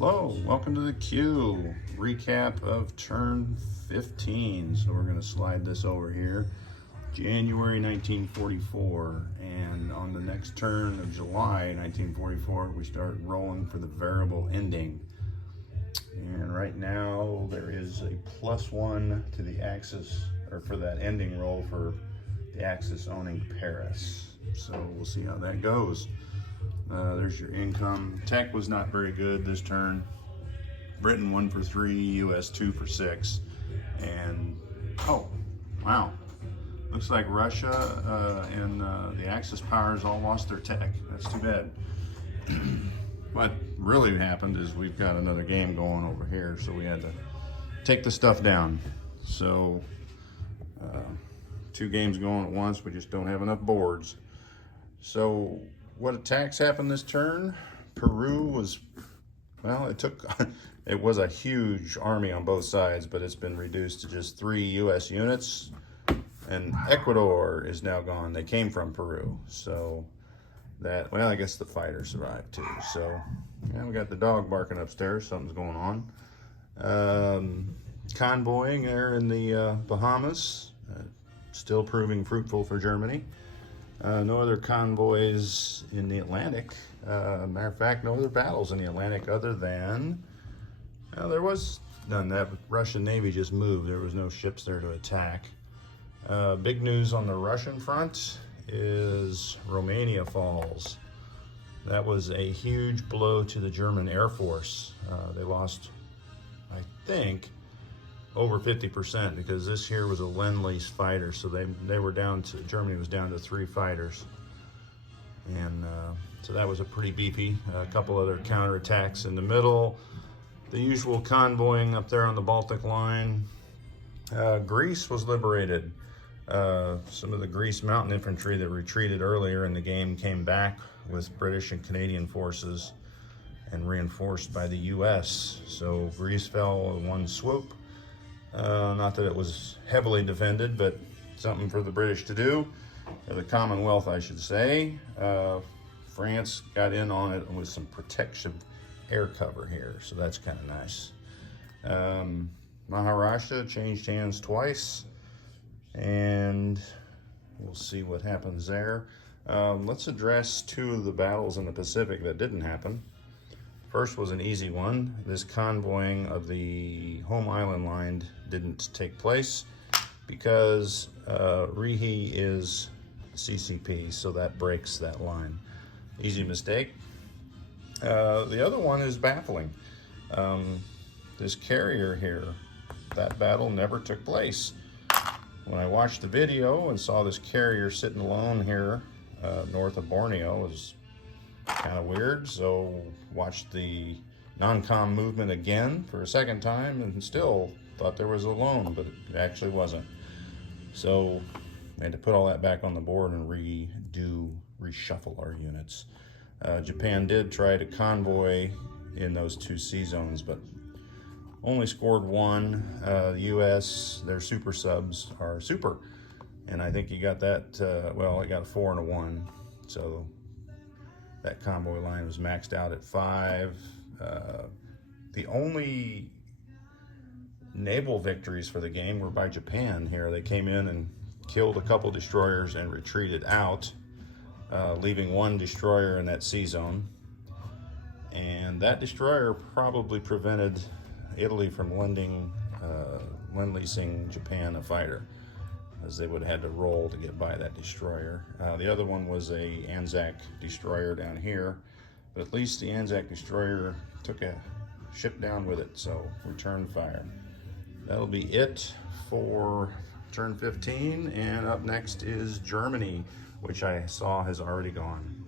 Hello, welcome to the Q recap of turn 15. So we're going to slide this over here, January 1944, and on the next turn of July 1944, we start rolling for the variable ending. And right now there is a +1 to the Axis, or for that ending roll for the Axis owning Paris. So we'll see how that goes. There's your income. Tech was not very good this turn. Britain 1 for 3, US 2 for 6. And, oh, wow. Looks like Russia and the Axis powers all lost their tech. That's too bad. What really happened is we've got another game going over here, so we had to take the stuff down. So, 2 games going at once, we just don't have enough boards. So, what attacks happened this turn? Peru was, well, it was a huge army on both sides, but it's been reduced to just 3 US units. And Ecuador is now gone. They came from Peru. So that, well, I guess the fighters survived too. So, yeah, we got the dog barking upstairs. Something's going on. Convoying there in the Bahamas, still proving fruitful for Germany. No other convoys in the Atlantic. Matter of fact, no other battles in the Atlantic other than, well, there was none. That Russian Navy just moved. There was no ships there to attack. Big news on the Russian front is Romania falls. That was a huge blow to the German Air Force. They lost, I think, over 50%, because this here was a Lend-Lease fighter, so they were down to, Germany was down to 3 fighters, and so that was a pretty beefy. A couple other counterattacks in the middle, the usual convoying up there on the Baltic line. Greece was liberated. Some of the Greece mountain infantry that retreated earlier in the game came back with British and Canadian forces and reinforced by the US. So Greece fell in one swoop. Not that it was heavily defended, but something for the British to do, or the Commonwealth, I should say. France got in on it with some protective air cover here, so that's kind of nice. Maharashtra changed hands twice, and we'll see what happens there. Let's address 2 of the battles in the Pacific that didn't happen. First was an easy one. This convoying of the home island line didn't take place because Rihe is CCP, so that breaks that line. Easy mistake. The other one is baffling. This carrier here, that battle never took place. When I watched the video and saw this carrier sitting alone here north of Borneo, it was kind of weird. So watched the non-com movement again for a second time and still thought there was a lone, but it actually wasn't. So I had to put all that back on the board and reshuffle our units. Japan did try to convoy in those 2 sea zones, but only scored 1. The US, their super subs are super, and I think you got that, well, I got a 4 and a 1. So that convoy line was maxed out at 5. The only naval victories for the game were by Japan here. They came in and killed a couple destroyers and retreated out, leaving 1 destroyer in that sea zone. And that destroyer probably prevented Italy from lend-leasing Japan a fighter, as they would have had to roll to get by that destroyer. The other one was a Anzac destroyer down here, but at least the Anzac destroyer took a ship down with it, so return fire. That'll be it for turn 15, and up next is Germany, which I saw has already gone.